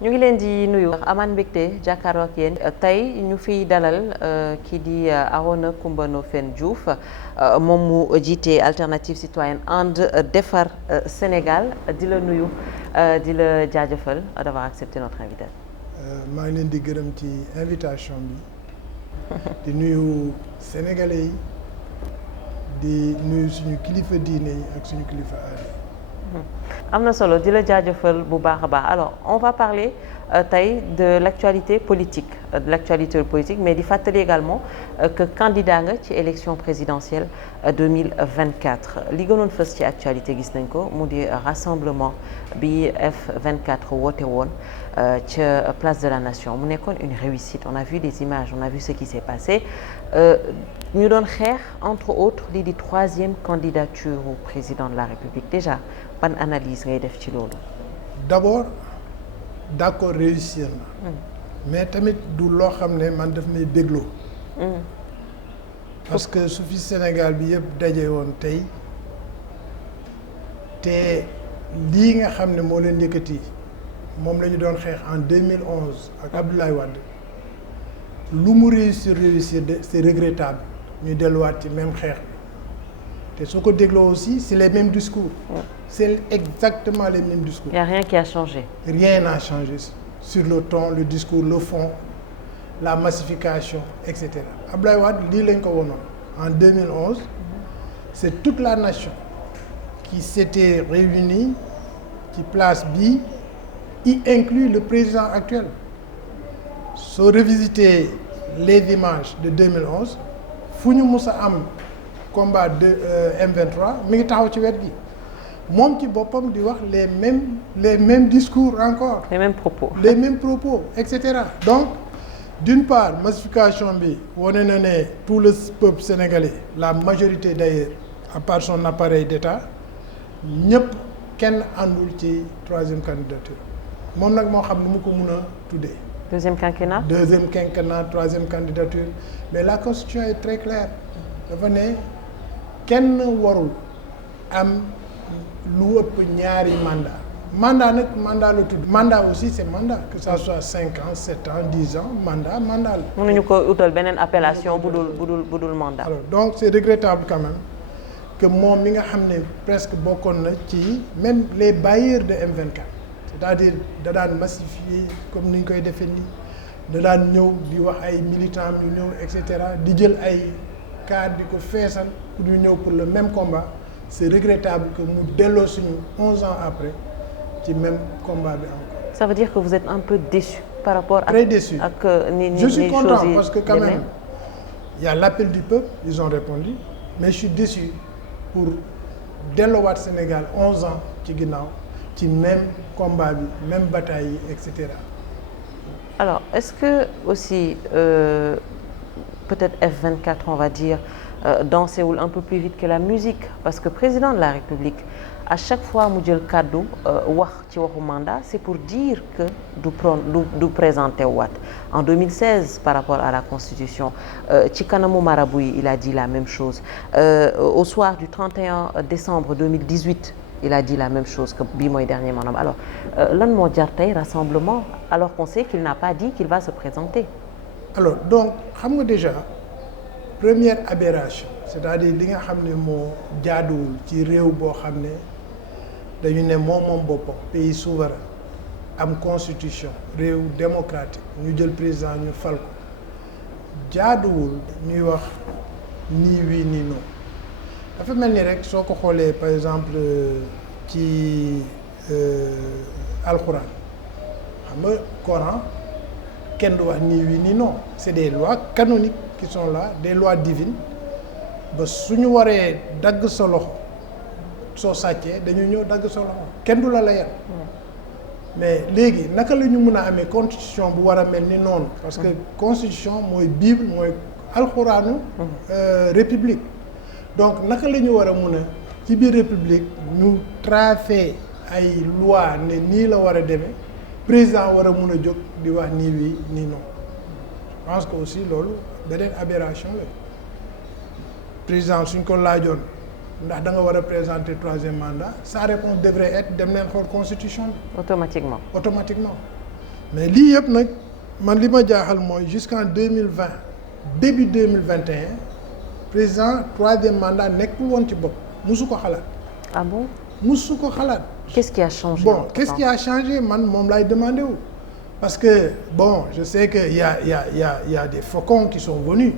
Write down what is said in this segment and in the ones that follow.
ñu ngi leen di nuyu amaan mbégte jàkkaarloo ak yéen tey ñu fiy dalal kii di Arona Coumba Ndoffène Diouf moom mu jiite Alternative Citoyenne ànd defar Sénégal di la nuyu di la jaajëfal d'avoir accepté notre invitation. maa ngi leen di gërëm ci invitation bi di nuyu sénégalais yi di nuyu suñu kilifa diine yi ak suñu kilifa aada. am na solo di la jaajëfal bu baax a baax alors on va parler tey de l'actualité politique mais di fàttali également que candidat nga ci élection présidentielle 2024 li gënoon fës ci actualité gis nañ ko mu di rassemblement bi F24 woote woon ca place de la Nation mu nekkoon une réussite on a vu des images on a vu ce qui s'est passé ñu doon xeex entre autres lii di troisième candidature au président de la République déjà ban analyse ngay def ci loolu. d'abord d'accord réussir na. mais tamit du loo xam ne man daf may bégloo. parce que su fi Sénégal bi yëpp daje woon tey te lii nga xam ne moo leen yëkkati moom la ñu doon xeex en 2011 ak Abdoulaye Wade lu mu réussir c'est regrettable ñu delluwaat ci même xeex bi te soo ko dégloo aussi c'est les mêmes discours. C'est exactement les mêmes discours. Il n'y a rien qui a changé. Rien n'a changé sur le ton, le discours, le fond, la massification, etc. Abdoulaye Wade lii lañ ko wonoon en 2011 c'est toute la nation qui s'était réunie ci place bi y inclut le président actuel. Soo revisiter les images de 2011 fu ñu mus a am combat de M23 mi ngi taxaw ci wet gi. moom ci boppam di wax les mêmes discours encore. les mêmes propos etc. donc d'une part massification bi wane na ne tout le peuple sénégalais la majorité d'ailleurs à part son appareil d'État ñëpp kenn àndul ci troisième candidature moom nag moo xam ne mu ko mun a tuddee. deuxième quinquennat troisième candidature mais la constitution est très claire dafa ne kenn warul am. lu ëpp ñaari mandat nag mandat la tudd mandat aussi c'est mandat que ça soit 5 ans 7 ans 10 ans mandat la. mënuñu ko utal beneen appellation bu dul mandat. alors donc c'est regrettable quand même que moom mi nga xam ne presque bokkoon na ci même les bailleurs de M24 c'est-à-dire da daan massifier comme ni ñu koy defee nii da daan ñëw di wax ay militants yu ñëw et cetera di jël ay cadres di ko feesal pour ñu ñëw pour le même combat. C'est regrettable que mu delloo suñu 11 ans après ci même combat bi encore. Ça veut dire que vous êtes un peu déçu par rapport très déçu ak ni je suis content parce que quand même il y a l'appel du peuple ils ont répondu mais je suis déçu pour delloowaat Sénégal 11 ans ci ginnaaw ci même combat bi même bataille yi et cetera. Alors est-ce que aussi peut-être F24 on va dire dansewul un peu plus vite que la musique parce que président de la République à chaque fois mu jël kàddu wax ci waxu mandat c'est pour dire que du présenter waat en 2016 par rapport à la Constitution ci kanamu marabout yi il a dit la même chose au soir du 31 décembre 2018 il a dit la même chose que bii mooy dernier mandat alors lan moo jar tey rassemblement alors qu'on sait qu'il n'a pas dit qu'il va se présenter. Alors donc xam nga déjà première aberration c'est-à-dire li nga xam ne moo jaaduwul ci réew boo xam ne dañu ne moom boppam pays souverain am constitution réew démocratique ñu jël président ñu fal ko jaaduwul ñuy wax ni oui ni non dafa mel ni rek soo ko xoolee par exemple ci alxuraan xam nga Coran kenn du wax ni oui ni non c'est des lois canoniques qui sont là des lois divines ba suñu waree dagg sa loxo soo sàccee dañu ñëw dagg sa loxo kenn du la yar mais léegi naka la ñu mën a amee constitution bu war a mel ni noonu parce que constitution mooy bible mooy alxuraanu république donc naka la ñu war a mun a ci biir république ñu tracé ay loi ne nii la war a demee président war a mun a jóg di wax nii oui nii non je pense que aussi loolu beneen aberration la président suñ ko laajoon ndax da nga war a présenter troisième mandat sa réponse devrait être dem leen xool constitution bi. automatiquement. mais lii yëpp nag man li ma jaaxal mooy jusqu'en 2020 début 2021 président troisième mandat nekkul woon ci bopp musu ko xalaat. Ah bon? musu ko xalaat. Qu'est-ce qui a changé? Bon, qu'est-ce qui a changé man moom laay demandé wu. Parce que bon je sais que y a des faucons qui sont venus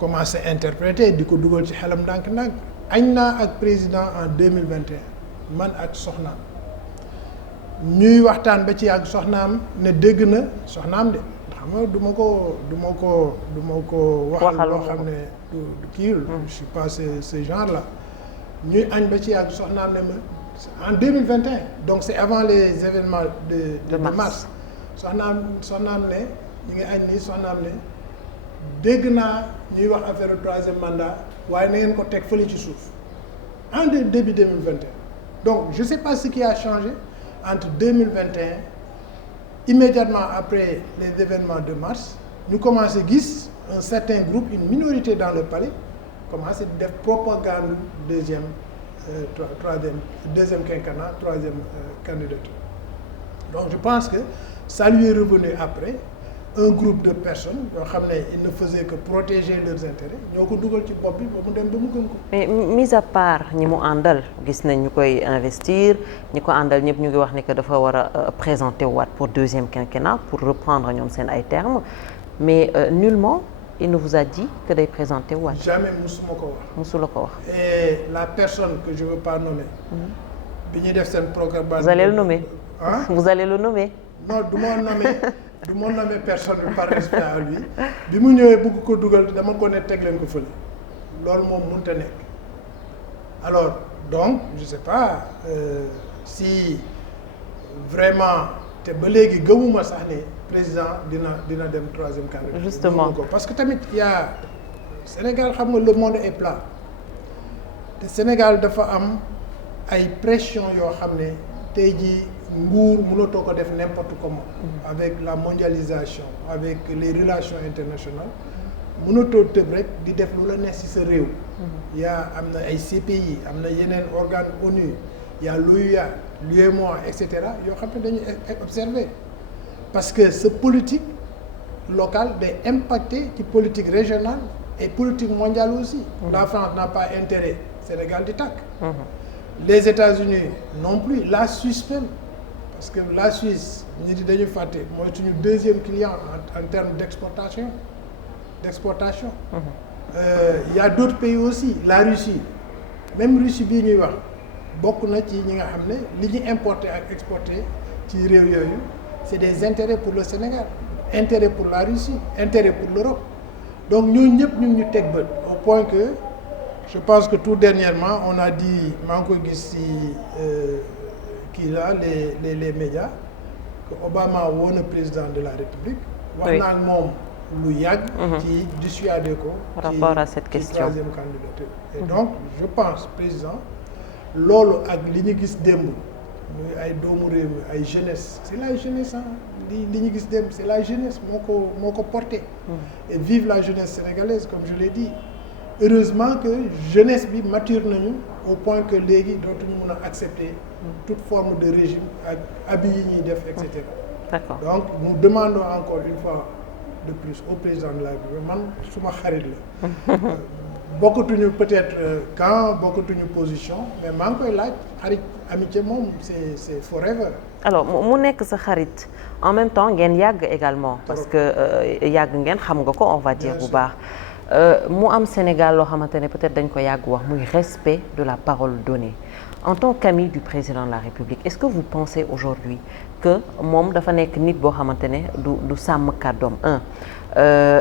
commencer interpréter di ko dugal ci xelam ndànk-ndànk añ naa ak président en 2021 man ak soxnaam ñuy waxtaan ba ci ak soxnaam ne dégg na soxnaam de xam nga du ma ko waxal loo xam ne du kii je suis pas ce genre là ñuy añ ba ci ak soxnaam ne ma en 2021 donc c'est avant les événements de mars soxnaam ne ñu ngi añ nii soxnaam ne dégg naa ñuy wax affaire troisième mandat waaye na ngeen ko teg fële ci suuf en début 2021 donc je sais pas ce qui a changé entre 2021 immédiatement après les événements de mars ñu commencé gis un certain groupe une minorité dans le palais commencé def propagande deuxième quinquennat troisième candidature donc je pense que ça lui est revenu après un groupe de personnes yoo xam ne ils ne faisaient que protéger leurs intérêts ñoo ko dugal ci bopp bi ba mu dem ba mu gën ko. mais mis à part ñi mu àndal gis nañ ñu koy investir ñi ko àndal ñëpp ñu ngi wax ni que dafa war a présenter waat pour deuxième quinquennat pour reprendre ñoom seen ay termes mais nullement il ne vous a dit que day présenter waat. jamais musuma ko wax. musula ko wax. et la personne que je veux pas nommer. bi ñuy def seen programme. vous allez le nommer. ah vous allez le nommer. non du ma nommer. du ma nommer personne bi par respect à lui bi mu ñëwee bëgg ko dugal dama ko ne teg leen ko fële loolu moom mënut a nekk alors donc je sais pas si vraiment te ba léegi gëmuma sax ne président dina dem troisième candidat. justement ko parce que tamit y a Sénégal xam nga le monde est plat te Sénégal dafa am ay pression yoo xam ne tey jii. nguur mënatoo ko def n'importe comment avec la mondialisation avec les relations internationales mënatoo tëb rek di def lu la neex ci sa réew yaa am na ay CPI am na yeneen organe ONU yaa l'OUA l'UEMOA et cetera yoo xam ne dañuy observer parce que sa politique locale day impacter ci politique régionale et politique mondiale aussi la France n'a pas intérêt Sénégal di tàkk les États-Unis non plus la Suisse même parce que la Suisse ñi di dañu fàtte mooy suñu deuxième client en termes d'exportation. Y a d'autres pays aussi la Russie même Russie bii ñuy wax bokk na ci ñi nga xam ne li ñu importer ak exporter ci réew yooyu c'est des intérêts pour le Sénégal intérêt pour la Russie intérêt pour l'Europe donc ñooñu ñëpp ñu ngi ñu teg bët au point que je pense que tout dernièrement on a dit maa ngi koy gis ci kii là les médias que Obama woo na président de la République wax naa ak moom lu yàgg ci dissuader ko par rapport à cette question troisième candidature et donc je pense président loolu ak li ñu gis démb muy ay doomu réew mi ay jeunesse c'est la jeunesse li ñu gis démb c'est la jeunesse moo ko porté et vive la jeunesse sénégalaise comme je l'ai dit heureusement que jeunesse bi mature nañu au point que léegi dootuñu mën a accepter toute forme de régime ak habits yi ñuy def et cetera. D'accord. Donc nous demandons encore une fois de plus au président de la République man suma xarit la bokkatuñu peut-être camp bokkatuñu position mais maa ngi koy laaj xarit amitié moom c'est forever. alors mu nekk sa xarit en même temps ngeen yàgg également parce que yàgg ngeen xam nga ko on va dire bu baax mu am Sénégal loo xamante ne peut-être dañ ko yàgg wax muy respect de la parole donnée en tant qu'ami du président de la République est-ce que vous pensez aujourd'hui que moom dafa nekk nit boo xamante ne du sàmm kàddoom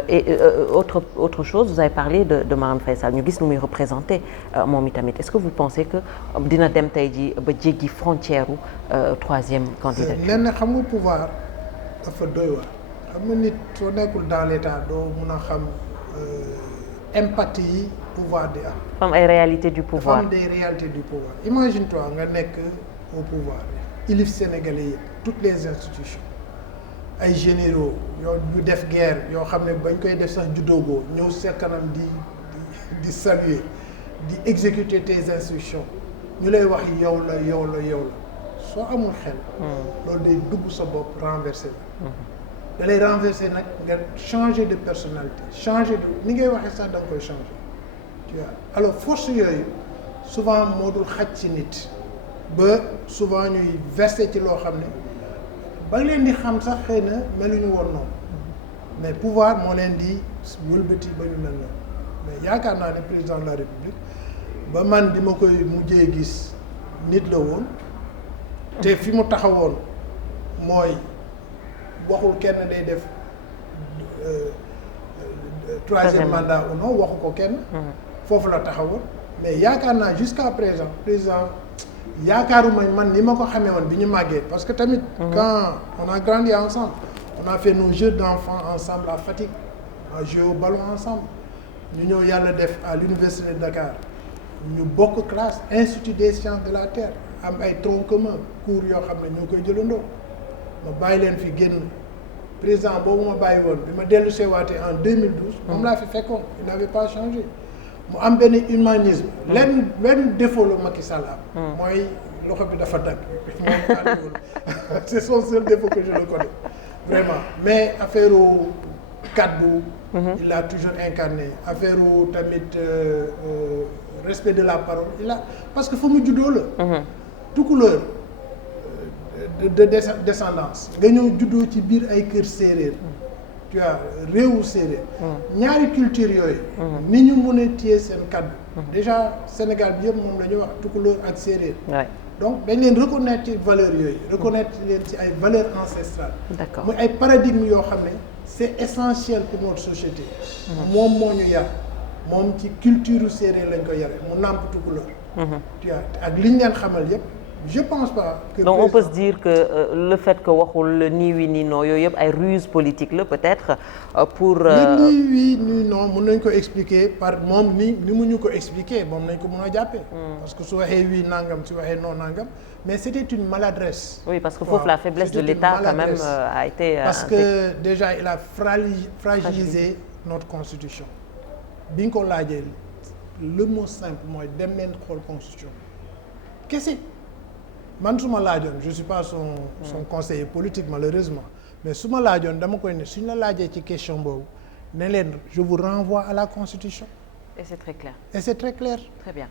et autre chose vous avez parlé de Marième Faye Sall ñu gis nu muy représenter moom itamit est-ce que vous pensez que dina dem tey ji ba jéggi frontière u troisième candidature. lenn xam nga pouvoir dafa doy waar xam nga nit soo nekkul dans l'état doo mun a xam impact yi pouvoir di am. dafa am ay réalités du pouvoir. dafa am des réalités du pouvoir imagine-toi nga nekk au pouvoir ilif sénégalais yi toutes les institutions ay généraux yoo ñu def guerre yoo xam ne bañ koy def sax juddoogoo ñëw sa kanam di saluer di exécuter tes instructions ñu lay wax yow la soo amul xel. loolu day dugg sa bopp renverser la. da lay renverser nag nga changer de personnalité changer de ni ngay waxee sax da nga koy changer tu vois alors force yooyu souvent moo dul xaj ci nit ba souvent ñuy verser ci loo xam ne ba nga leen di xam sax xëy na meluñu woon noonu mais pouvoir moo leen di wëlbati ba ñu mel noonu mais yaakaar naa ne président de la république ba man di ma koy mujjee gis nit la woon te fi mu taxawoon mooy waxul kenn day def troisième mandat ou non waxu ko kenn foofu la taxawoon mais yaakaar naa jusqu'à présent président yaakaaruma man ni ma ko xamee woon bi ñu màggee parce que tamit quand on a grandi ensemble on a fait nos jeux d'enfants ensemble à Fatick on a joué au ballon ensemble ñu ñëw yàlla def à l'université de Dakar ñu bokk classe institut des sciences de la terre am ay troncs communs cours yoo xam ne ñoo koy jëlandoo ma bàyyi leen fi génn président boobu ma bàyyi woon bi ma dellu seewaatee en 2012 moom laa fi fekkoon il n'avait pas changé mu am benn humanisme lenn défaut la Macky Sall am mooy loxo bi dafa dagg moom àndiwul c'est son seul défaut que je le connais vraiment mais affaire u kaddu il a toujours incarné affaire u tamit respect de la parole parce que fa mu juddoo la tukulóor de descendance nga ñëw juddoo ci biir ay kër séeréer tu vois réewu séeréer ñaari culture yooyu ni ñu mën a téye seen kaddu déjà Sénégal bi yëpp moom la ñuy wax tukulóor ak séeréer donc dañ leen reconnaître ci valeurs yooyu reconnaître leen ci ay valeurs ancestrales muy ay paradigmes yoo xam ne c'est essentiel pour notre société moom moo ñu yar moom ci culture séeréer lañ ko yare mu nàmp tukulóor tu vois ak liñ leen xamal yëpp je pense pas que donc on peut se dire que le fait que waxul ni oui ni non yooyu yëpp ay ruse politique la peut-être pour ni oui ni non mën nañ ko expliquer par moom ni mu ñu ko expliquer moom nañ ko mën a jàppee parce que su waxee oui nangam su waxee non nangam mais c'était une maladresse oui parce que foofu la faiblesse de l'État quand même a été parce que déjà il a fragilisé notre constitution bi nga ko laajee le mot simple mooy dem leen xool constitution kese man su ma laajoon je suis pas son conseiller politique malheureusement mais su ma laajoon dama koy ne suñ la laajee ci question boobu ne leen je vous renvoie à la constitution et c'est très clair très bien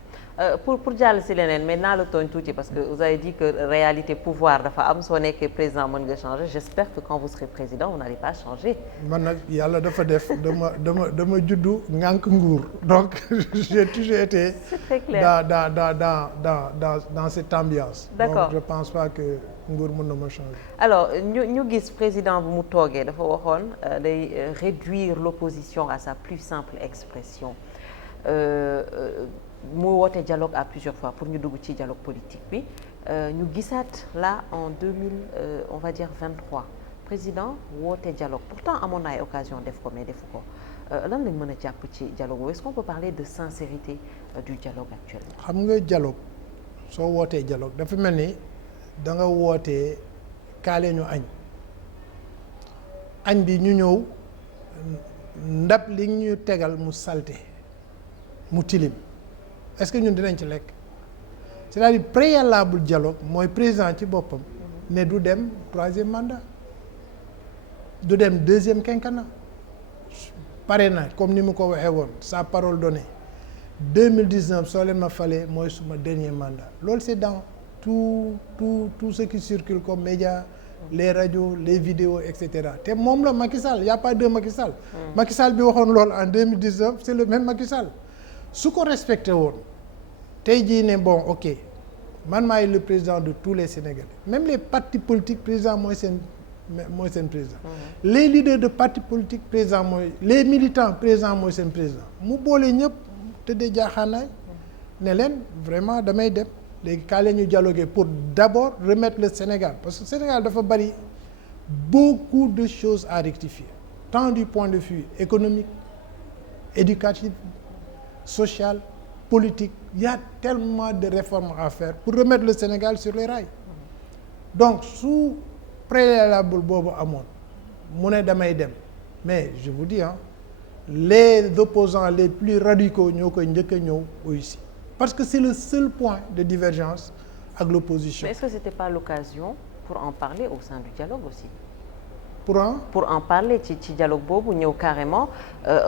pour jàll si leneen mais naa la tooñ tuuti parce que vous avez dit que réalité pouvoir dafa am soo nekkee président mën nga changer j'espère que quand vous serez président vous n'allez pas changer man nag yàlla dafa def dama juddu ngànk nguur donc j'ai toujours été c'est très clair dans cette ambiance d'accord donc je pense pas que nguur mën na ma changer alors ñu gis président bu mu toogee dafa waxoon day réduire l'opposition à sa plus simple expression mu woote dialogue à plusieurs fois pour ñu dugg ci dialogue politique bi ñu gisaat là en 2000 on va dire 23 président woote dialogue pourtant amoon na ay occasion def ko mais defu ko lan lañ mën a jàpp ci dialogue boobu est-ce qu'on peut parler de sincérité du dialogue actuellement. xam nga dialogue soo wootee dialogue dafa mel ni da nga wootee kaale ñu añ bi ñu ñëw ndab li ñu tegal mu salte mu tilim est-ce que ñun dinañ ci lekk c'est-à-dire préalable dialogue mooy président ci boppam ne du dem troisième mandat du dem deuxième quinquennat pare na comme ni mu ko waxee woon sa parole donnée 2019 soo leen ma falee mooy suma dernier mandat loolu c'est dans tout ce qui circule comme médias les radios les vidéos et cetera te moom la Macky Sall y a pas deux Macky Sall Macky Sall bi waxoon loolu en 2019 c'est le même Macky Sall su ko respecté woon tey jii ne bon ok man maay le président de tous les Sénégalais même les partis politiques président mooy seen président les leaders de partis politiques président mooy les militants président mooy seen président mu boole ñëpp tëddee jaaxaanaay ne leen vraiment damay dem léegi kaa leen ñu dialoguer pour d'abord remettre le Sénégal parce que Sénégal dafa bari beaucoup de choses à rectifier tant du point de vue économique éducatif social politique il y a tellement de réformes à faire pour remettre le Sénégal sur les rails donc su préalable boobu amoon mu ne damay dem mais je vous dis les opposants les plus radicaux ñoo koy njëkk a ñëw ici parce que c'est le seul point de divergence ak l'opposition. Mais est-ce que c'était pas l'occasion pour en parler au sein du dialogue aussi? pour en parler ci dialogue boobu ñëw carrément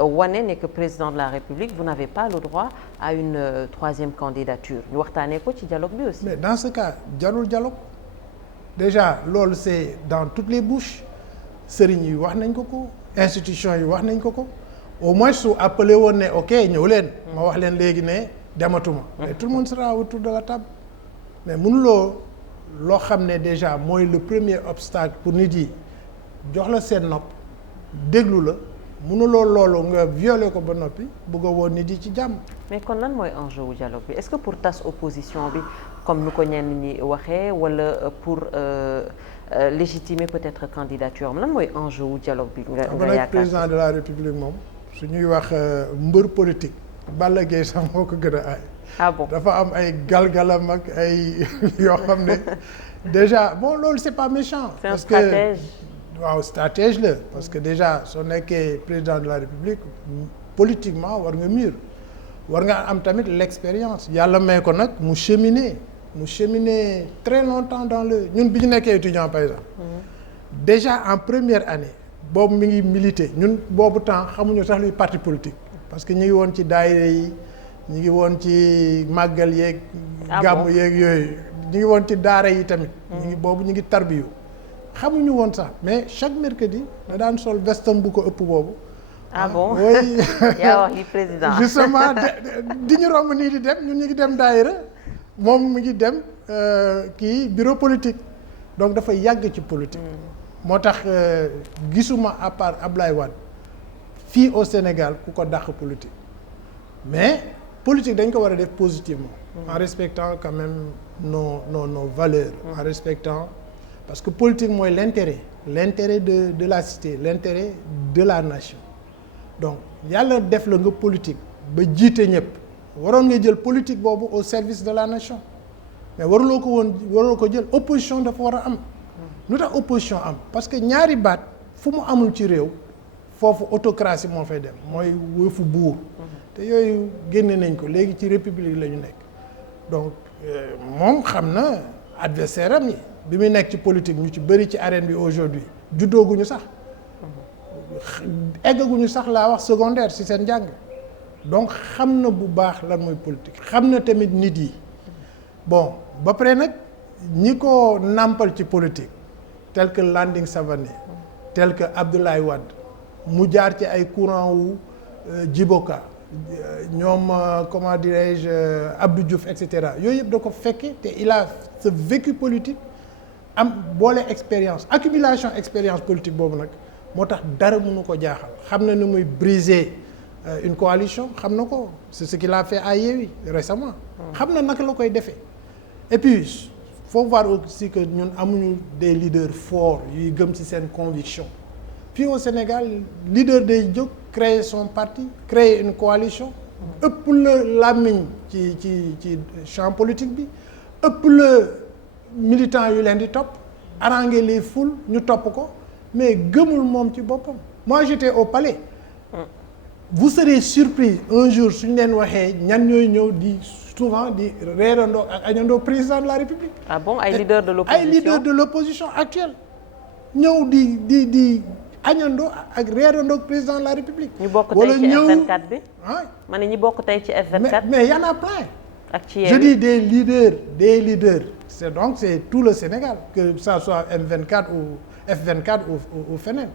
wane ne que président de la République vous n'avez pas le droit à une troisième candidature ñu waxtaanee ko ci dialogue bi aussi. mais dans ce cas jarul dialogue déjà loolu c'est dans toutes les bouches sëriñ yi wax nañ ko institution yi wax nañ ko au moins su appelé woon ne ok ñëw leen. ma wax leen léegi ne dematuma. mais tout le monde sera autour de la table mais mënuloo loo xam ne déjà mooy le premier obstacle pour nit yi. jox la seen nopp déglu la mënuloo loolu nga violer ko ba noppi bëgg a woon nit yi ci jàmm. mais kon lan mooy enjeu wu dialogue bi est-ce que pour tas opposition bi comme nu ko ñenn ñi waxee wala pour légitimer peut-être candidature am lan mooy enjeu wu dialogue bi. nga yaakaar président de la République moom su ñuy wax mbër politique Balla Gaye sax moo ko gën a aay. ah bon dafa am ay galgalam ak ay yoo xam ne déjà bon loolu c'est pas méchant. c'est un parce stratège. waaw stratège la parce que déjà soo nekkee président de la République politiquement war nga mûr war nga am tamit l'expérience yàlla may ko nag mu cheminer très longtemps dans le ñun bi ñu nekkee étudiant par exemple déjà en première année boobu mi ngi militer ñun boobu temps xamuñu sax luy parti politique parce que ñu ngi woon ci daayira yi ñu ngi woon ci màggal yeeg gàmmu yeeg yooyu ñu ngi woon ci daara yi tamit ñu ngi tarbiyu xamuñu woon sax mais chaque mercredi da daan sol vestam bu ko ëpp boobu. ah bon oui. yaa wax yi président. justement di ñu romb nii di dem ñun ñu ngi dem daayira moom mu ngi dem bureau politique donc dafa yàgg ci politique. moo tax gisuma à part Ablaye Wade fii au Sénégal ku ko dàq politique mais politique dañ ko war a def positivement. en respectant quand même nos valeurs. en respectant. parce que politique mooy l'intérêt de la cité l'intérêt de la nation donc yàlla def la nga politique ba jiite ñëpp waroon nga jël politique boobu au service de la nation mais waruloo ko jël opposition dafa war a am lu tax opposition am parce que ñaari baat fu mu amul ci réew foofu autocratie moo fay dem mooy wëfu buur te yooyu génne nañ ko léegi ci république la ñu nekk donc moom xam na adversaire am yi bi muy nekk ci politique ñu ci bëri ci arène bi aujourd'hui juddooguñu sax eggaguñu sax laa wax secondaire ci seen njàng donc xam na bu baax lan mooy politique xam na tamit nit yi bon ba pare nag ñi ko nàmpal ci politique tel que Landing Savané tel que Abdoulaye Wade mu jaar ci ay courant wu Djiboka ñoom comment dirais-je Abdou Diouf et cetera yooyu yëpp da ko fekke te il a ce vécu politique am boole expérience accumulation expérience politique boobu nag moo tax dara mënu ko jaaxal xam na ni muy briser une coalition xam na ko c'est ce qu'il a fait à Yewwi récemment xam na naka la koy defee et puis faut voir aussi que ñun amuñu des leaders forts yuy gëm ci seen conviction puis au Sénégal leader day jóg créer son parti créer une coalition ëpp la làmmiñ ci champ politique bi ëpp la militants yu leen di topp haranguer les foules ñu topp ko mais gëmul moom ci boppam. moi j'étais au palais vous serez surpris un jour suñu leen waxee ñan ñooy ñëw di souvent di reerandoo ak añandoo président de la République. ah bon ay leaders de l'opposition ay leaders de l'opposition actuelle ñëw di añandoo ak reerandoo président de la République. ñu bokk tey ci F24 bi. ah ma ne ñi bokk tey ci F24. mais y en a plein. ak ci je dis des leaders c'est tout le Sénégal que ça soit M24 ou F24 ou feneen.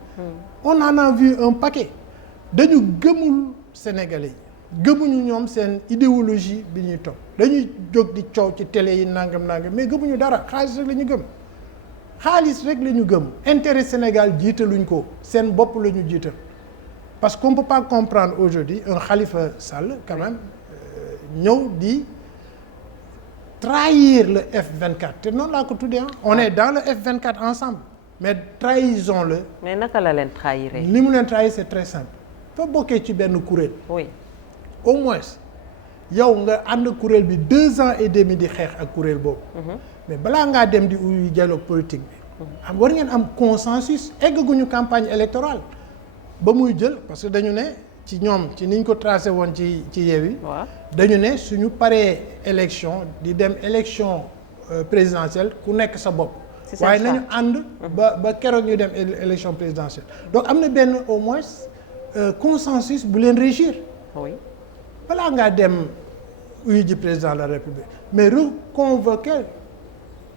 on en a vu un paquet. dañu gëmul Sénégalais yi gëmuñu ñoom seen idéologie bi ñuy topp dañuy jóg di coow ci télé yi nangam mais gëmuñu dara xaalis rek la ñu gëm xaalis rek la ñu gëm intérêt Sénégal jiitaluñ ko seen bopp la ñu jiital parce qu'on peut pas comprendre aujourd'hui un Khalifa Sall quand même ñëw di trahir le F24 te noonu laa ko tuddee on est dans le F24 ensemble mais trahison-le. mais naka la leen trahir. li mu leen trahir c'est très simple. fa bokkee ci benn kuréel. oui au moins yow nga ànd kuréel bi 2 ans et demi di xeex ak kuréel boobu. mais balaa ngaa dem di uyu dialogue politique bi. am war ngeen am consensus eggaguñu campagne électorale ba muy jël parce que dañu ne ci ñoom ci niñ ko tracé woon ci Yewwi. waaw dañu ne suñu paree élection di dem élection présidentielle ku nekk sa bopp waaye nañu ànd ba keroog ñu dem élection présidentielle donc am na benn au moins consensus bu leen régir oui balaa ngaa dem uyu ji président de la République mais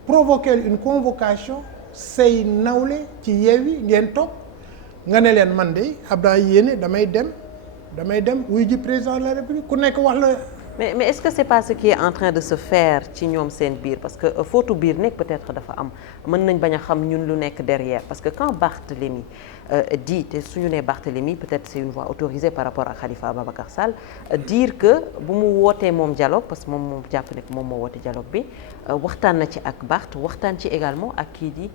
provoquer une convocation say nawle ci Yewwi ngeen toog nga ne leen man de Abdoulaye yéene damay dem uyu ji président de la République ku nekk wax la. mais est-ce que c'est pas ce qui est en train de se faire ci ñoom seen biir parce que footu biir nekk peut-être dafa am mën nañ bañ a xam ñun lu nekk derrière parce que quand Barthélémy dit te suñu nee Barthélémy peut-être c'est une voix autorisée par rapport à Khalifa Ababacar Sall dire que bu mu wootee moom dialogue parce que moom jàpp ne que moom moo woote dialogue bi waxtaan na ci ak Barth waxtaan ci également ak kii di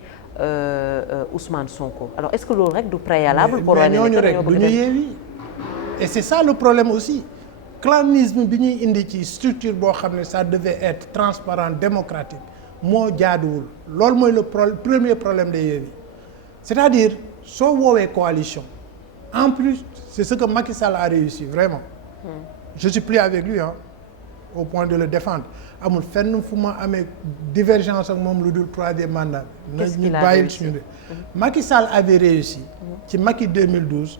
Ousmane Sonko alors est-ce que loolu rek du préalable pour mais ñooñu rek du ñu Yewwi et c'est ça le problème aussi clanisme bi ñuy indi ci structure boo xam ne ça devait être transparent démocratique moo jaaduwul loolu mooy le premier problème de Yewwi c'est-à-dire soo woowee coalition en plus c'est ce que Macky Sall a réussi vraiment je suis plus avec lui au point de le défendre amul fenn fu ma amee divergence ak moom lu dul troisième mandat na ñu bàyyil suñu de Macky Sall avait réussi ci Macky 2012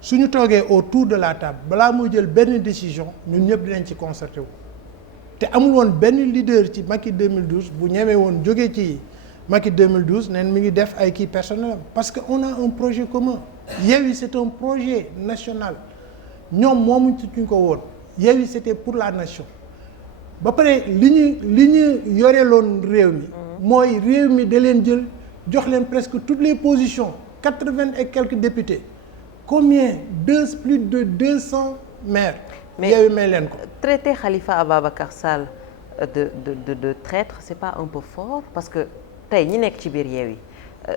suñu toogee autour de la table balaa muy jël benn décision ñun ñëpp dinañ ci concerté wu te amul woon benn leader ci Macky 2012 bu ñemee woon jógee ci Macky 2012 neen mi ngi def ay kii personnel am parce que on a un projet commun Yewwi c'est un projet national ñoom moomuñ ñu ko woon Yewwi c'était pour la nation ba pare li ñu yoreloon réew mi mooy réew mi da leen jël jox leen presque toutes les positions 80 et quelques députés combien plus de 200 maires. mais Yewwi may leen ko. traiter Khalifa Ababacar Sall de traître c'est pas un peu fort parce que tey ñi nekk ci biir Yewwi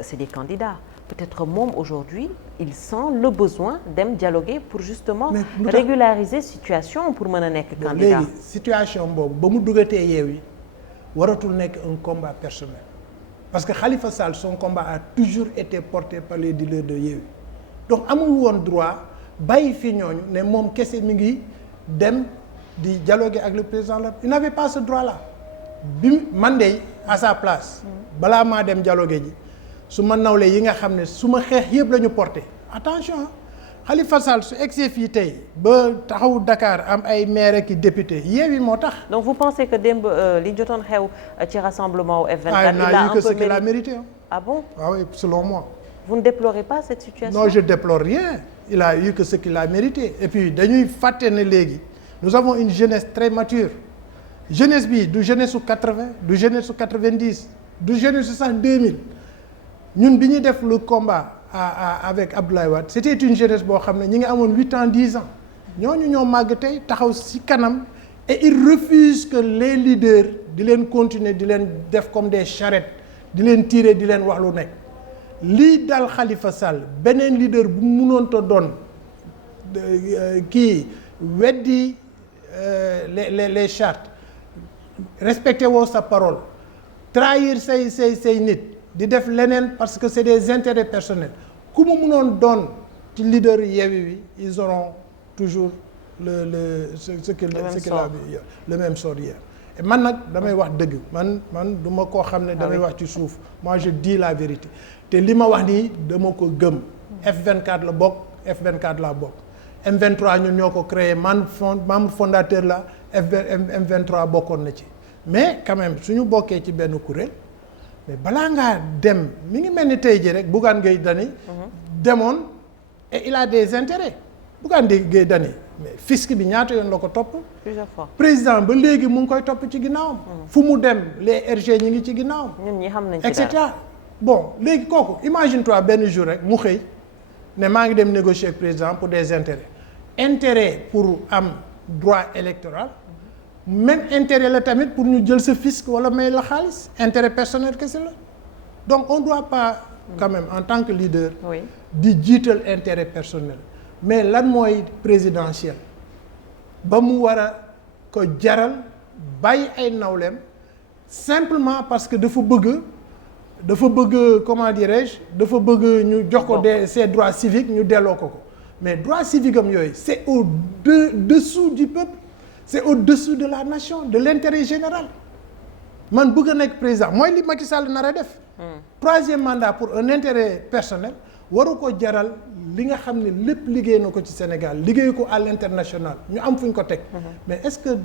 c'est des candidats peut-être moom aujourd'hui il sent le besoin dem dialoguer pour justement régulariser situation pour mën a nekk candidat. léegi situation boobu ba mu dugatee Yewwi waratul nekk un combat personnel parce que Khalifa Sall son combat a toujours été porté par les leaders de Yewwi donc amul woon droit bàyyi fi ñooñu ne moom kese mi ngi dem di dialoguer ak le président la il n'avait pas ce droit là bi man de à sa place balaa maa dem dialoguer ji su ma nawle yi nga xam ne su ma xeex yëpp la ñu porté attention Khalifa Sall su egsee fii tey ba taxawu Dakar am ay maire ak i député Yewwi moo tax. donc vous pensez que démb li jotoon xew ci rassemblement au F24 il a eu que ce qu'il a mérité ah bon ah oui selon moi. vous ne déplorez pas cette situation? Non, je déplore rien. Il a eu que ce qu'il a mérité. Et puis dañuy fàtte ne léegi nous avons une jeunesse très mature jeunesse bi du jeunesse su 80 du jeunesse su 90 du jeunesse su sax 2000 ñun bi ñuy def le combat avec Abdoulaye Wade c'était une jeunesse boo xam ne ñi ngi amoon 8 ans 10 ans ñooñu ñoo màgg tey taxaw ci kanam et ils refusent que les leaders di leen continuer di leen def comme des charrettes di leen tirer di leen wax lu nekk. lii dal Khalifa Sall beneen leader bu mënoon ta doon kii weddi les chartes respecter woo sa parole trahir say nit di def leneen parce que c'est des intérêts personnels ku mu mënoon doon ci leader Yewwi wi ils auront toujours le même sort hier et man nag damay wax dëgg man du ma koo xam ne damay wax ci suuf moi je dis la vérité te li ma wax nii dama ko gëm F24 la bokk F24 laa bokk M23 ñun ñoo ko créé membre fondateur la M23 bokkoon na ci mais quand même suñu bokkee ci benn kuréel mais balaa ngaa dem mi ngi mel ni tey jii rek Bougane Gueye Dany demoon et il a des intérêts Bougane Gueye Dany mais fisc bi ñaata yoon la ko topp plusieurs fois président ba léegi mu ngi koy topp ci ginnaawam fu mu dem les RG ñi ngi ci ginnaawam ñun ñi xam nañ ci et cetera bon léegi kooku imagine toi benn jour rek mu xëy ne maa ngi dem négocier ak président pour des intérêts pour am droit électoral même intérêt la tamit pour ñu jël sa fisc wala may la xaalis intérêt personnel kese la donc on doit pas quand même en tant que leader di jiital intérêt personnel mais lan mooy présidentiel ba mu war a ko jaral bàyyi ay nawleem simplement parce que dafa bëgg comment dirais-je dafa bëgg ñu jox ko ses droits civiques ñu delloo ko mais droits civiques am yooyu c'est au-dessous du peuple c'est au-dessous de la nation de l'intérêt général man bëgg a nekk président mooy li Macky Sall nar a def troisième mandat pour un intérêt personnel waru ko jaral li nga xam ne lépp liggéey na ko ci Sénégal liggéey ko à l'international ñu am fu ñu ko teg. mais est-ce que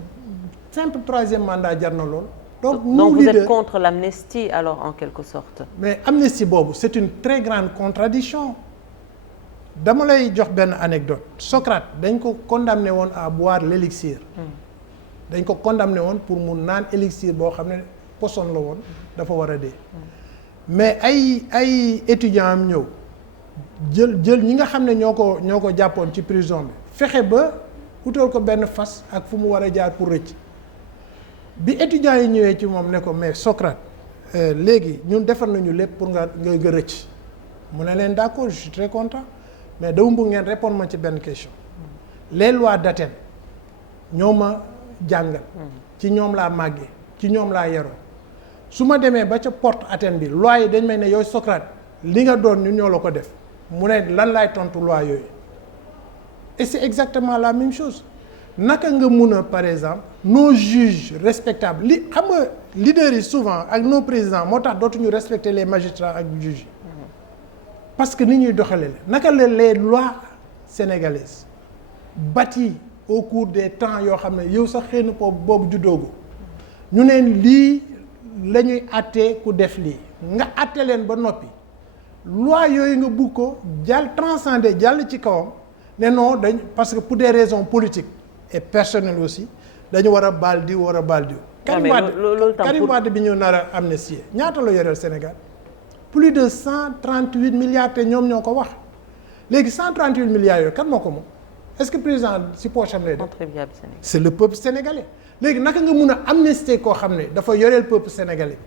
simple troisième mandat jar na lool. donc vous êtes contre l'amnistie alors en quelque sorte. mais amnistie boobu c'est une très grande contradiction dama lay jox benn anecdote Socrate dañ ko condamné woon à boire l'élixir dañ ko condamné woon pour mu naan élixir boo xam ne poison la woon dafa war a dee. mais ay étudiants am ñëw jël ñi nga xam ne ñoo ko jàppoon ci prison bi fexe ba utal ko benn fas ak fu mu war a jaar pour rëcc bi étudiants yi ñëwee ci moom ne ko mais Socrate léegi ñun defar nañu lépp pour nga rëcc mu ne leen d'accord je suis très content mais dama bëgg ngeen répondre ma ci benn question les lois d'Athènes ñoo ma jàngal ci ñoom laa màggee ci ñoom laa yaroo su ma demee ba ca porte Athènes bi loi yi dañ may ne yooyu Socrate li nga doon ñun ñoo la ko def mu ne lan laay tontu loi yooyu et c'est exactement la même chose naka nga mun a par exemple nos juges respectables li xam nga leaders yi souvent ak nos présidents moo tax dootuñu respecter les magistrats ak juges yi parce que ni ñuy doxalee la naka la les lois sénégalaises bâties au cours des temps yoo xam ne yow sax xëy na boobu juddoogu ñu ne lii la ñuy àttee ku def lii nga àtte leen ba noppi loi yooyu nga bugg ko transcender jàll ci kawam ne non parce que pour des raisons politiques et personnelles aussi dañu war a baal diw Karim Wade bi ñu nar a amnistier ñaata la yoreel Sénégal plus de 138 milliards te ñoom ñoo ko wax léegi 138 milliards yooyu kan moo ko moom est-ce que président si poche am lay def c'est le peuple sénégalais léegi naka nga mun a amnistier koo xam ne dafa yoreel peuple sénégalais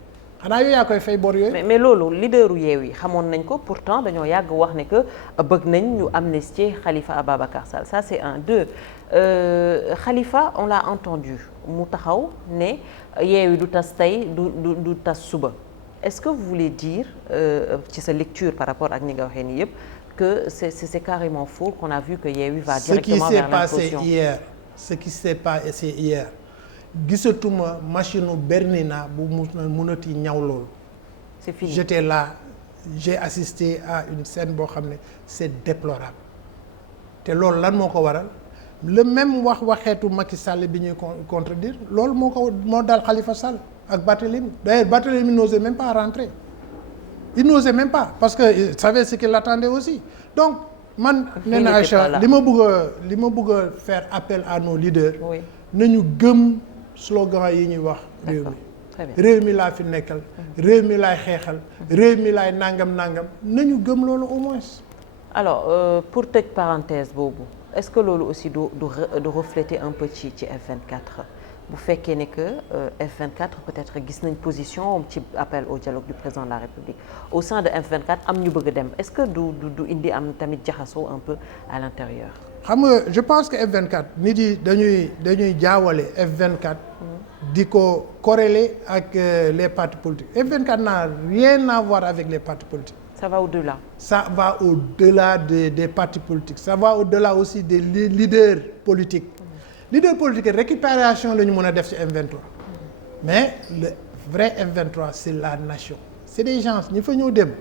xanaa yooyu yaa koy fay bor yooyu. mais loolu leaderu Yewwi xamoon nañ ko pourtant dañoo yàgg wax ne que bëgg nañ ñu amnistier Khalifa Ababacar Sall ça c'est un deux Khalifa on l'a entendu mu taxaw ne Yewwi du tas tey du tas suba est-ce que vous voulez dire ci sa lecture par rapport ak ni nga waxee nii yëpp que c'est carrément faux qu'on a vu que Yewwi va directement vers l'implosion. ce qui s'est passé hier gisatuma machine u Bernina bu munati ñaw loolu. c'est fini. J'étais là j'ai assisté à une scène boo xam ne c'est déplorable te loolu lan moo ko waral le même waxeetu Macky Sall bi ñuy contredire loolu moo dal Khalifa Sall ak Barthélémy d'ailleurs Barthélémy n'osait même pas rentrer il n'osait même pas parce que il savait ce qu'il attendait aussi donc man nee na Aïcha li ma bëgg a faire appel à nos leaders nañu gëm slogan yi ñuy wax réew mi laa fi nekkal réew mi laay xeexal réew mi laay nangam nañu gëm loolu au moins. alors pour tëj parenthèse boobu est-ce que loolu aussi du refléter un peu ci F24 bu fekkee ne que F24 peut-être gis nañ position ci appel au dialogue du président de la République au sein de F24 am ñu bëgg a dem est-ce que du indi am tamit jaxasoo un peu à l'intérieur. xam nga je pense que F24 nit yi dañuy jaawale F24 di ko corréler ak les partis politiques F24 n'a rien à voir avec les partis politiques. Ça va au-delà. Ça va au-delà des partis politiques ça va au-delà aussi des leaders politiques. Leader politique récupération la ñu mën a def ci M23 mais le vrai M23 c'est la nation c'est des gens ñi fa ñëw dem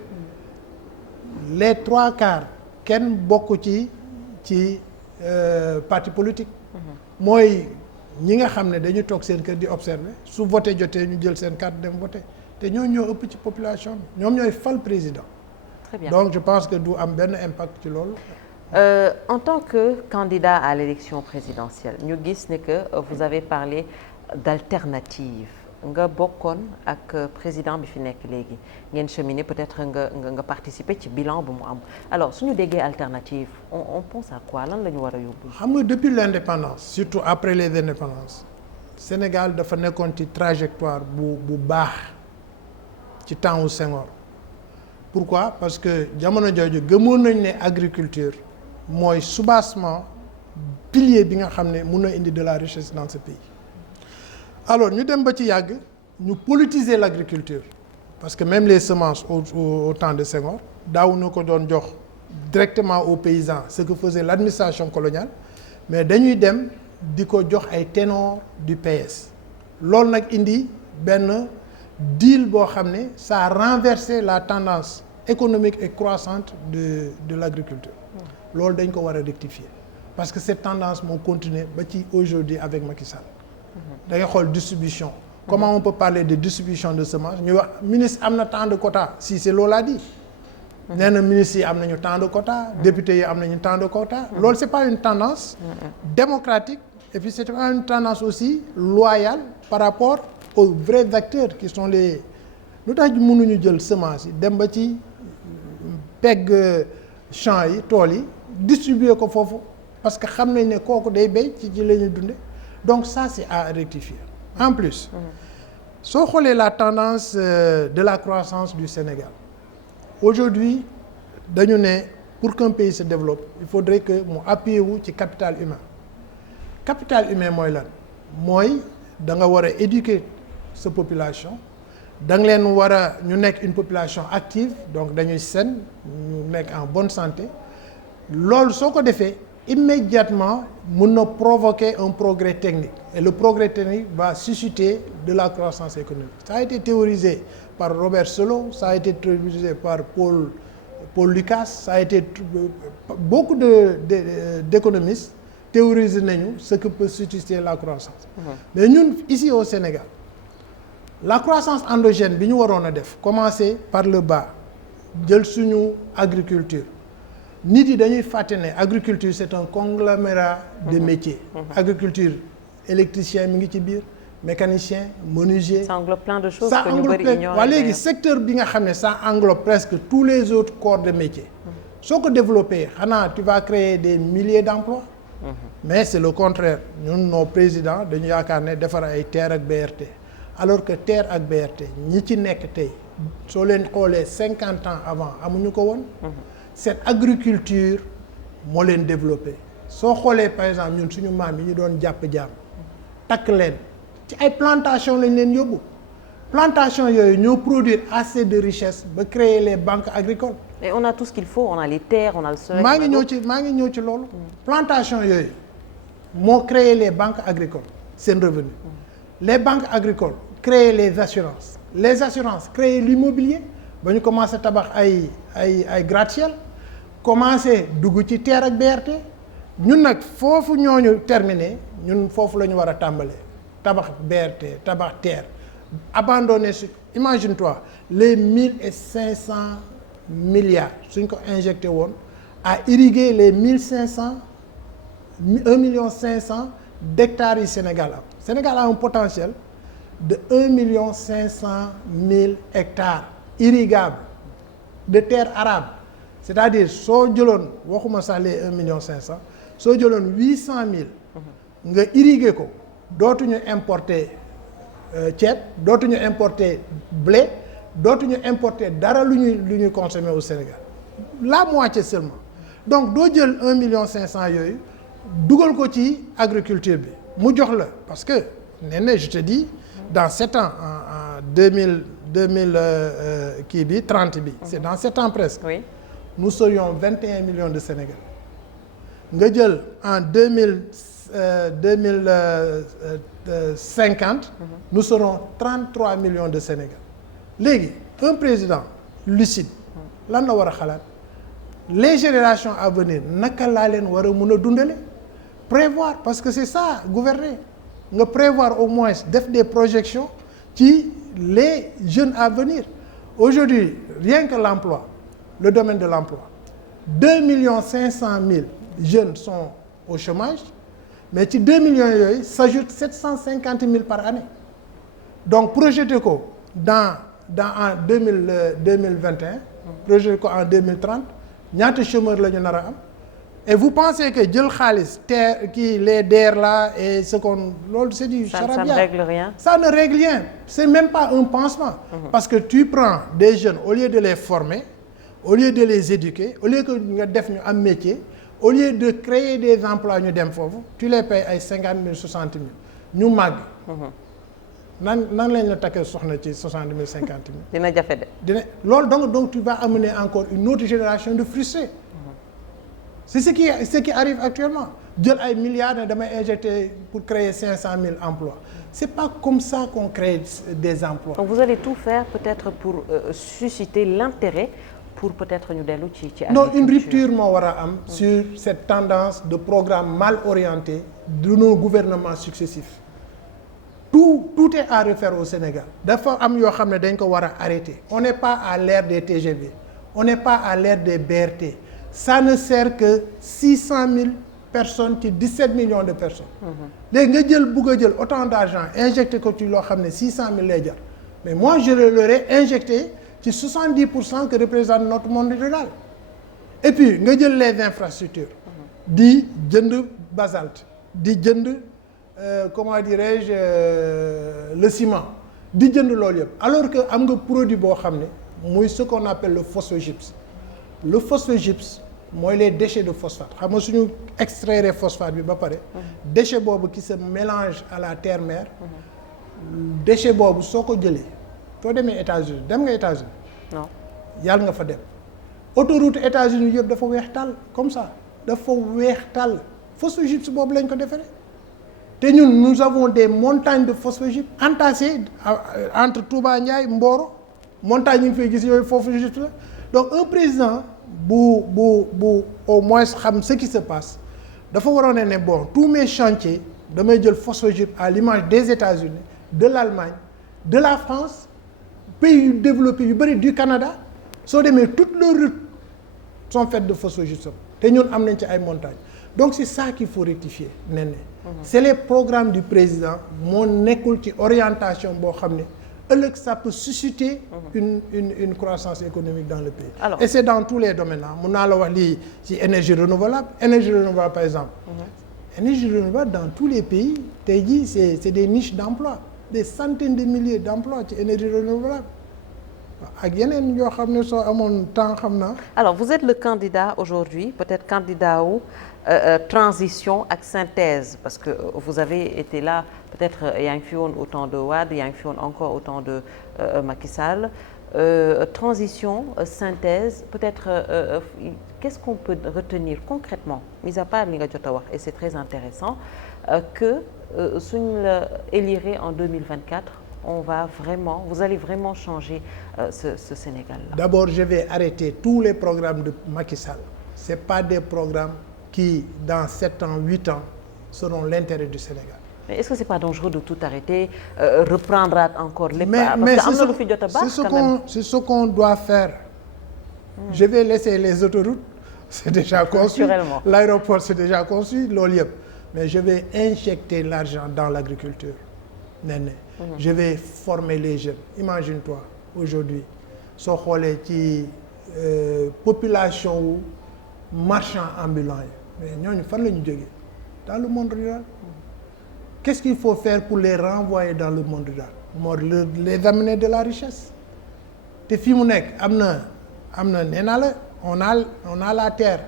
les trois quarts kenn bokk ci parti politique mooy ñi nga xam ne dañu toog seen kër di observer su voté jotee ñu jël seen carte dem voté te ñoo ëpp ci population bi ñoom ñooy fal président. Très bien. Donc je pense que du am benn impact ci loolu. En tant que candidat à l'élection présidentielle ñu gis ne que vous avez parlé d'alternative nga bokkoon ak président bi fi nekk léegi ngeen cheminer peut-être nga participer ci bilan bu mu am alors suñu déggee alternative on pense à quoi lan la ñu war a yóbbu. xam nga depuis l'indépendance surtout après les indépendances Sénégal dafa nekkoon ci trajectoire bu baax ci temps wu Senghor pourquoi parce que jamono jooju gëmoon nañ ne agriculture mooy soubassement pilier bi nga xam ne mun na indi de la richesse dans ce pays alors ñu dem ba ci yàgg ñu politiser l'agriculture parce que même les semences au temps de Senghor daaw ñu ko doon jox directement aux paysans ce que faisait l'administration coloniale mais dañuy dem di ko jox ay ténors du PS loolu nag indi benn deal boo xam ne ça a renversé la tendance économique et croissante de l'agriculture loolu dañ ko war a rectifier parce que cette tendance moo continuer ba ci aujourd'hui avec Macky Sall da ngay xool distribution comment on peut parler de distribution de semences ñu wax ministre am na tant de quotas si c'est loolu laa dit nee na ministres yi am nañu tant de quotas députés yi am nañu tant de quotas loolu c'est pas une tendance démocratique et puis c'est pas une tendance aussi loyale par rapport aux vrais acteurs qui sont les lu tax mënuñu jël semence yi dem ba ci pegg champs yi tool yi distribuer ko foofu parce que xam nañ ne kooku day béy ci la ñuy dunde donc ça c'est à rectifier en plus soo xoolee la tendance de la croissance du Sénégal aujourd'hui dañu ne pour qu'un pays se développe il faudrait que mu appuyer wu ci capital humain mooy lan mooy da nga war a éduquer sa population da nga leen war a ñu nekk une population active donc dañuy saine ñu nekk en bonne santé loolu soo ko defee immédiatement mën na provoquer un progrès technique et le progrès technique va susciter de la croissance économique ça a été théorisé par Robert Solow ça a été théorisé par Paul Lucas ça a été beaucoup d'économistes théorisé nañu ce que peut susciter la croissance mais ñun ici au Sénégal la croissance endogène bi ñu waroon a def commencer par le bas jël suñu agriculture nit yi dañuy fàtte ne agriculture c'est un conglomérat de métiers agriculture électricien mi ngi ci biir mécanicien menuisier ça englobe plein de choses ça que ñu englobe bëri ignoré waa léegi secteur bi nga xam ne ça englobe presque tous les autres corps de métier soo ko développé xanaa tu vas créer des milliers d'emplois mais c'est le contraire ñun nos présidents dañu yaakaar ne defar ay TER ak BRT alors que TER ak BRT ñi ci nekk tey soo leen xoolee 50 ans avant amuñu ko woon cette agriculture moo leen développé soo xoolee par exemple ñun suñu maam yi ñu doon jàpp jaam takk leen ci ay plantation lañ leen yóbbu plantation yooyu ñoo produire assez de richesse ba créer les banques agricoles. et on a tout ce qu'il faut on a les terres on a le soleil. maa ngi ñëw ci loolu. plantation yooyu moo créer les banques agricoles seen revenu les banques agricoles créer les assurances créer l'immobilier ba ñu commencé tabax ay gratte-ciel commencé dugg ci TER ak BRT ñun nag foofu ñooñu terminé ñun foofu la ñu war a tàmbalee tabax BRT tabax TER abandonné imagine-toi les 1 500 milliards suñ ko injecté woon à irriguer les 1 500 d'hectares yi Sénégal am Sénégal a un potentiel de 1 500 000 hectares irrigables de terres arables c'est-à-dire soo jëloon waxuma sax les 1 500 000 soo jëloon 800 000 nga irriguer ko dootuñu importer ceeb dootuñu importer blé dootuñu importer dara lu ñuy consommer au Sénégal la moitié seulement donc doo jël 1 500 000 yooyu dugal ko ci agriculture bi mu jox la parce que nee na je te dis dans 7 ans en 2000 kii bi 30 bi c'est dans 7 ans presque oui. Nous serions 21 millions de Sénégalais nga jël en 2050 nous serons 33 millions de Sénégalais léegi un président lucide lan la war a xalaat les générations à venir naka laa leen war a mën a dundale prévoir parce que c'est ça gouverner nga prévoir au moins def des projections ci les jeunes à venir aujourd'hui rien que l'emploi le domaine de l'emploi 2 500 000 jeunes sont au chômage mais ci 2 millions yooyu s'ajoute 750 000 par année donc projeté ko en 2021 projeté ko en 2030 ñaata chômeurs la ñu nar a am et vous pensez que jël xaalis terre kii les DER là et ce qu'on loolu c'est du charabia. Ça ne règle rien. Ça ne règle rien c'est même pas un pansement. Parce que tu prends des jeunes au lieu de les former au lieu de les éduquer au lieu que nga def ñu am métier au lieu de créer des emplois ñu dem foofu tu les payes ay 50 000 60 000 ñu màgg. nan lañ la takkee soxna ci 60 000 50 000. dina jafe de. dina loolu donc tu vas amener encore une autre génération de frustrés. C'est ce qui arrive actuellement jël ay milliards ne damay injecter pour créer 500 000 emplois c'est pas comme ça qu'on crée des emplois. Donc vous allez tout faire peut-être pour susciter l'intérêt pour peut-être ñu dellu ci non, une rupture moo war a am sur cette tendance de programme mal orienté de nos gouvernements successifs. Tout est à refaire au Sénégal. Dafa am yoo xam ne dañ ko war a arrêter. On n'est pas à l'ère des TGV, on n'est pas à l'ère des BRT. Ça ne sert que 600 000 personnes ci 17 millions de personnes. léegi nga jël bugg a jël autant d'argent injecté ko ci loo xam ne 600 000 lay jar mais moi je leur ai injecté ci 70% que représente notre monde rural. Et puis nga jël les infrastructures. di jënd basalte di jënd comment dirais-je le ciment di jënd loolu yëpp alors que am nga produit boo xam ne muy ce qu'on appelle le phosphogypse. Le phosphogypse mooy les déchets de phosphate xam nga suñu extraire phosphate bi ba pare déchet boobu qui se mélange à la terre-mère déchet boobu soo ko jëlee soo demee États-Unis dem nga États-Unis non yàlla nga fa dem autoroute États-Unis yëpp dafa weex tàll comme ça dafa weex tàll phosphogypse boobu lañ ko defaree te ñun nous avons des montagnes de phosphogypse entassées entre Touba Ndiaye Mboro montagne yi nga fay gis yooyu phosphogypse la donc un président bu au moins xam ce qui se passe dafa waroon ne bon tous mes chantiers damay jël phosphogypse à l'image des États-Unis de l'Allemagne de la France pays yu développés yu bëri du Canada soo demee toutes leurs routes sont faites de phosphogypse te ñun am nañ ci ay montagnes donc c'est ça qu'il faut rectifier nen c'est les programmes du président moo nekkul ci orientation boo xam ne ëllëg ça peut susciter une croissance économique dans le pays. Alors, et c'est dans tous les domaines mun naa la wax lii ci énergie renouvelable par exemple. Énergie renouvelable dans tous les pays tey jii c'est des niches d'emploi des centaines de milliers d'emplois ci énergie renouvelable ak yeneen yoo xam ne soo amoon temps xam naa. Alors vous êtes le candidat aujourd'hui peut-être candidat wu transition ak synthèse parce que vous avez été là peut-être yaa ngi fi woon au temps de Wade yaa ngi fi woon encore au temps de Macky Sall transition synthèse peut-être qu'est-ce qu'on peut retenir concrètement mis à part li nga jot a wax et c'est très intéressant que suñ la élire en 2024 vous allez vraiment changer ce Sénégal-là. D'abord, je vais arrêter tous les programmes de Macky Sall. C'est pas des programmes qui, dans 7 ans, 8 ans, seront l'intérêt du Sénégal. Mais est-ce que c'est pas dangereux de tout arrêter, reprendre encore les pas? Mais c'est ce qu'on doit faire. Je vais laisser les autoroutes, c'est déjà conçu. L'aéroport, c'est déjà conçu, loolu yëpp. Mais je vais injecter l'argent dans l'agriculture. Je vais former les jeunes. Imagine-toi, aujourd'hui, soo xoolee ci population wu marchands ambulants yi mais ñooñu fan la ñu jógee dans le monde rural. Qu'est-ce qu'il faut faire pour les renvoyer dans le monde rural? moo les amener de la richesse. te fii mu nekk am na nee naa la on a la terre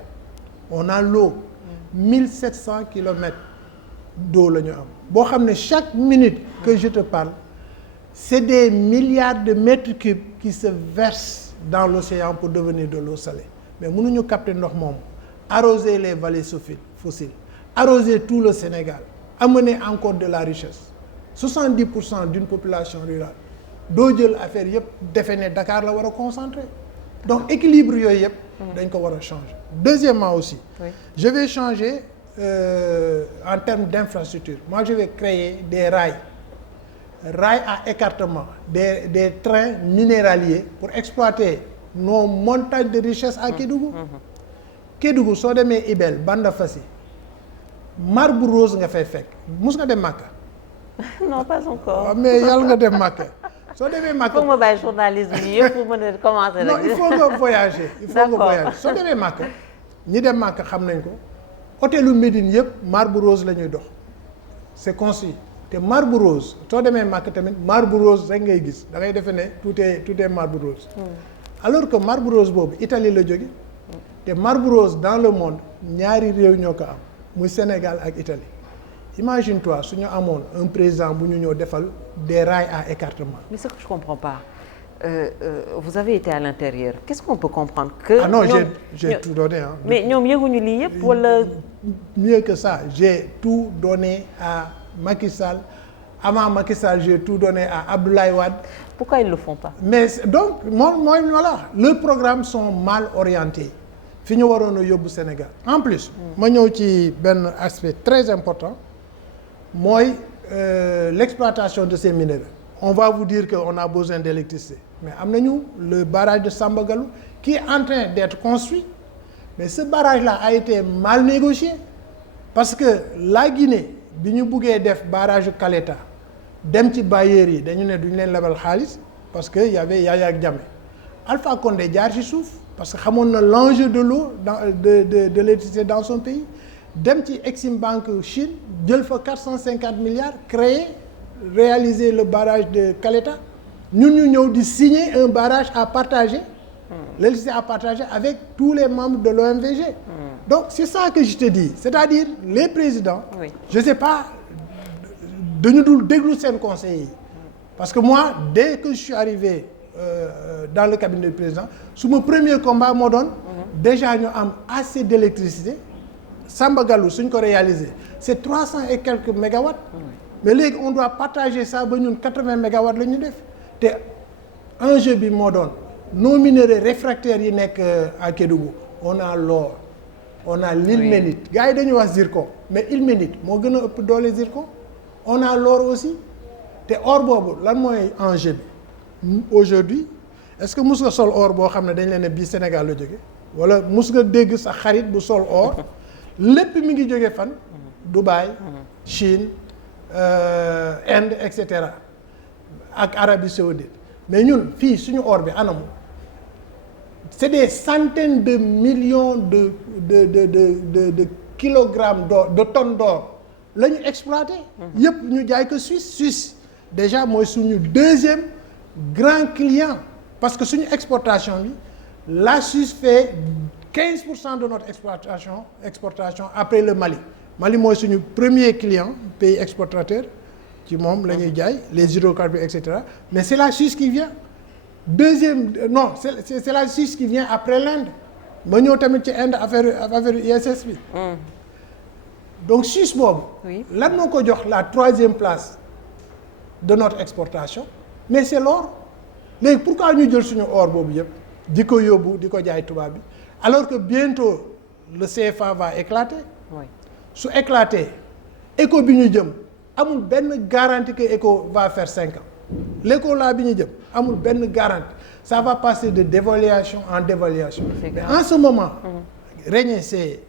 on a l'eau 1700 kilomètres d'eau la ñu am boo xam ne chaque minute que je te parle c'est des milliards de mètres cubes qui se versent dans l'océan pour devenir de l'eau salée mais mënuñu capter ndox moom arroser les vallées fossiles arroser tout le Sénégal amener encore de la richesse 70% d'une population rurale doo jël affaire yëpp defe ne Dakar la war a concentrer donc équilibre yooyu yëpp dañ ko war a changer. Deuxièmement aussi je vais changer en termes d'infrastructure. Moi je vais créer des rails à écartement des trains minéraliers pour exploiter nos montagnes de richesse à Kédougou. Kédougou soo demee Ibel Bandafassi marbre rose nga fay fekk mus nga dem Makka. Non pas encore. mais yàlla nga dem Makka soo demee Makka. foog ma bàyyi journalisme yi yëpp pour mën a commencer. non il faut nga voyager. soo demee Makka ñi dem Makka xam nañ ko hôtelu Médine yëpp marbre rose la ñuy dox c'est construit te marbre rose soo demee Makka tamit marbre rose rek ngay gis da ngay defe ne tout est marbre rose. alors que marbre rose boobu Italie la jóge te marbre rose dans le monde ñaari réew ñoo ko am muy Sénégal ak Italie imagine-toi su ñu amoon un président bu ñu ñëw defal des rails à écartement. mais ce que je comprends pas vous avez été à l'intérieur qu'est-ce qu'on peut comprendre que. ah non j'ai tout donné hein. mais ñoom yëguñu lii yëpp wala. mieux que ça j'ai tout donné à Macky Sall avant Macky Sall j'ai tout donné à Abdoulaye Wade. Pourquoi ils ne le font pas? Mais donc mooy voilà leurs programmes sont mal orientés fi ñu waroon a yóbbu Sénégal en plus ma ñëw ci benn aspect très important mooy l'exploitation de ces minéraux. On va vous dire qu'on a besoin d'électricité mais am nañu le barrage de Samba Gallou qui est en train d'être construit mais ce barrage-là a été mal négocié parce que la Guinée bi ñu buggee def barrage Caleta dem ci bailleurs yi dañu ne duñ leen lebal xaalis parce que y avait Yaya Jammeh Alpha Condé jaar ci suuf parce que xamoon na l'enjeu de l'eau de l'électricité dans son pays dem ci Exim Bank Chine jël fa 450 milliards créer réaliser le barrage de Caleta ñun ñu ñëw di signer un barrage à partager l'électricité à partager avec tous les membres de l'OMVG donc c'est ça que je te dis c'est-à-dire les présidents je sais pas dañu dul déglu seen conseillers yi parce que moi dès que je suis arrivé dans le cabinet du président suma premier combat moo doon déjà ñu am assez d'électricité Samba Gallou suñ ko réaliser c'est 300 et quelques mégawatts mais léegi on doit partager ça ba ñun 80 mégawatts la ñu def te enjeu bi moo doon nos minéraux réfractaires yi nekk à Kédougou on a l'or on a l'ilménite gars yi dañuy wax zircon mais ilménite moo gën a ëpp doole zircon on a l'or aussi te or boobu lan mooy enjeu bi aujourd'hui est-ce que mus nga sol or boo xam ne dañ leen ne bii Sénégal la jóge wala mus nga dégg sa xarit bu sol or lépp mi ngi jóge fan Dubaï Chine Inde et cetera ak Arabie Saoudite mais ñun fii suñu or bi anamu c'est des centaines de millions de kilogrammes d'or de tonnes d'or la ñu exploité yëpp ñu jaay ko Suisse déjà mooy suñu deuxième grand client parce que suñu exportation bi la Suisse fait 15% de notre exportation après le Mali mooy suñu premier client pays exportateur ci moom la ñuy jaay les hydrocarbures et cetera mais c'est la Suisse qui vient deuxième non c'est la Suisse qui vient après l'Inde ma ñëw tamit ci Inde affaire ISS bi donc Suisse boobu lan moo ko jox la troisième place de notre exportation mais c'est l'or léegi pourquoi ñu jël suñu or boobu yëpp di ko yóbbu di ko jaay tubaab bi alors que bientôt le CFA va éclater su éclater éco bi ñu jëm amul benn garantie que éco va faire 5 ans l'éco là bi ñu jëm amul benn garantie ça va passer de dévaluation en dévaluation mais en ce moment régner c'est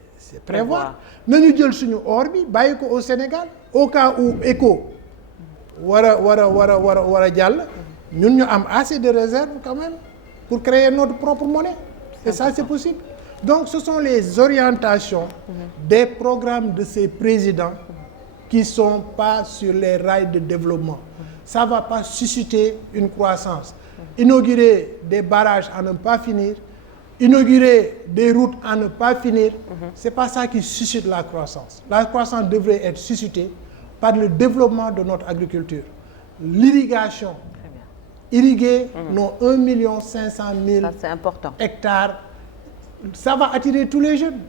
prévoir nañu jël suñu or bi bàyyi ko au Sénégal au cas où éco war a jàll ñun ñu am assez de réserves quand même pour créer notre propre monnaie et ça c'est possible donc ce sont les orientations des programmes de ces présidents qui sont pas sur les rails de développement ça va pas susciter une croissance inaugurer des barrages à ne pas finir inaugurer des routes à ne pas finir c'est pas ça qui suscite la croissance devrait être suscitée par le développement de notre agriculture l'irrigation irriguer nos 1,5 ça c'est important hectares ça va attirer tous les jeunes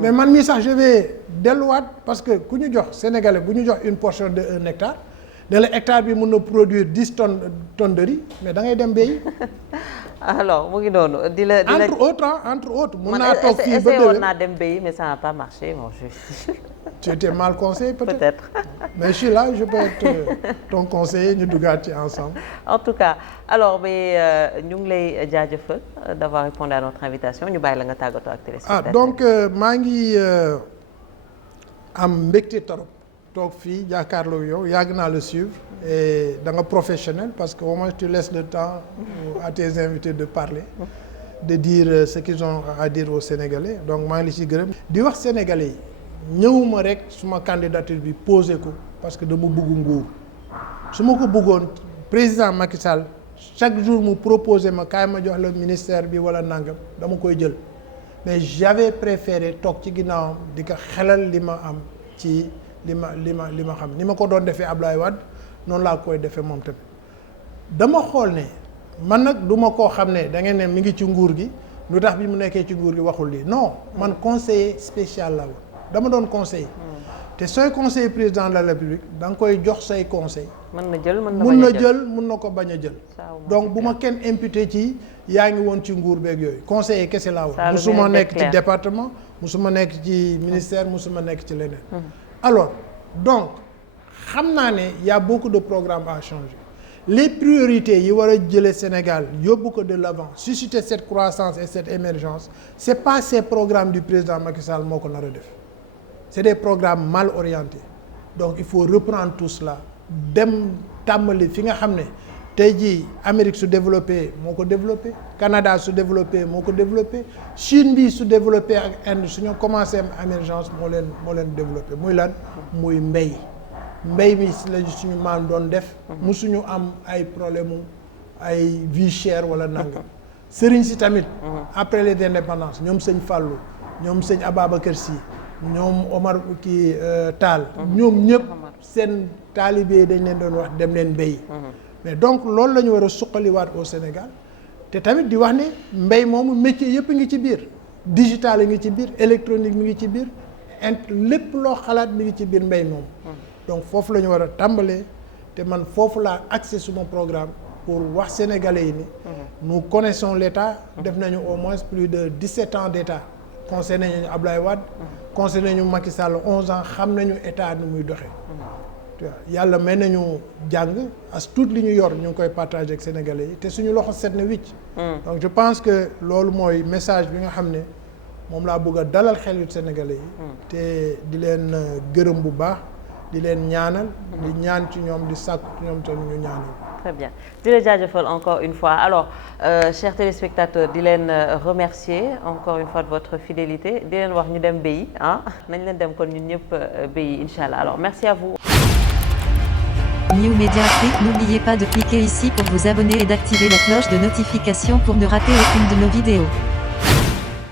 mais man mii sax je vais delluwaat parce que ku ñu jox sénégalais bu ñu jox une portion de 1 hectare ne la hectare bi mën na produire 10 tonnes de riz mais da ngay dem béyi alors mu ngi noonu entre autres mun naa toog fii ba déwén naa dem béyi mais ça n'a pas marché bon tu étais mal conseillé peut-être mais je suis là je peux être ton conseiller ñu duggaat ci ensemble en tout cas alors mais ñu ngi lay jaajëfal d'avoir répondu à notre invitation ñu bàyyi la nga tàggatoo ak téléspectateurs donc maa ngi am mbégte torop toog fii jàkkaarloo yow yàgg naa le suivre et da nga professionnel parce que au moins tu laisses le temps à tes invités de parler de dire ce qu'ils ont à dire aux Sénégalais donc maa ngi li ci gërëm di wax Sénégalais yi ñëwuma rek suma candidature bi posé ko parce que dama bëgg nguur su ma ko bëggoon président Macky Sall chaque jour mu proposé ma kaay ma jox la ministère bi wala nangam dama koy jël mais j'avais préféré toog ci ginnaawam di ko xelal li ma am ci li ma xam ni ma ko doon defee Abdoulaye Wade noonu laa koy defee moom tamit dama xool ne man nag du ma koo xam ne da ngeen ne mi ngi ci nguur gi lu tax bi mu nekkee ci nguur gi waxul lii non man conseiller spécial la woon dama doon conseiller te sooy conseiller président de la République da nga koy jox say conseil mën na jël mun na jël mun na ko bañ a jël donc bu ma kenn imputé ci yaa ngi woon ci nguur beeg yooyu conseiller kese laa woon musuma nekk ci département musuma nekk ci ministère musuma nekk ci leneen alors donc xam naa ne y a beaucoup de programmes à changer les priorités yi war a jëlee Sénégal yóbbu ko de l'avant susciter cette croissance et cette émergence c'est pas ces programmes du président Macky Sall moo ko nar a def c'est des programmes mal orientés donc il faut reprendre tout cela dem tàmbali fi nga xam ne tey jii Amérique su développé moo ko développé Canada su développé moo ko développé Chine bi su développé ak Inde suñu commencé am émergence moo leen développé muy lan muy mbéy mi la suñu maam doon def musuñu am ay problème ay vie chère wala nangam sëriñ si tamit après les indépendances ñoom sëñ Fallou ñoom sëñ Ababacar Sy ñoom Omar Tall ñoom ñëpp seen taalibe dañ leen doon wax dem leen mbéy mais donc loolu la ñu war a suqaliwaat au Sénégal te tamit di wax ne mbéy moomu métier yëpp ngi ci biir digital ngi ci biir électronique mi ngi ci biir lépp loo xalaat mi ngi ci biir mbéy moomu donc foofu la ñu war a tàmbalee te man foofu laa accès suma programme pour wax sénégalais yi ni nous connaissons l'État def nañu au moins plus de 17 ans d'État conseillé nañu Ablaye Wade conseillé nañu Macky Sall 11 ans xam nañu État nu muy doxee yàlla may nañu jàng as tout li ñu yor ñu ngi koy partager ak sénégalais yi te suñu loxo set na wicc donc je pense que loolu mooy message bi nga xam ne moom laa bëgg a dalal xel yu sénégalais yi te di leen gërëm bu baax di leen ñaanal di ñaan ci ñoom di sàkku ci ñoom te ñu ñaanal. Très bien di la jaajëfal encore une fois alors chers téléspectateurs di leen remercier encore une fois de votre fidélité di leen wax ñu dem béyi ah nañ leen dem kon ñun ñëpp béyi incha allah alors merci à vous. New Media Afrique, n'oubliez pas de cliquer ici pour vous abonner et d'activer la cloche de notification pour ne rater aucune de nos vidéos.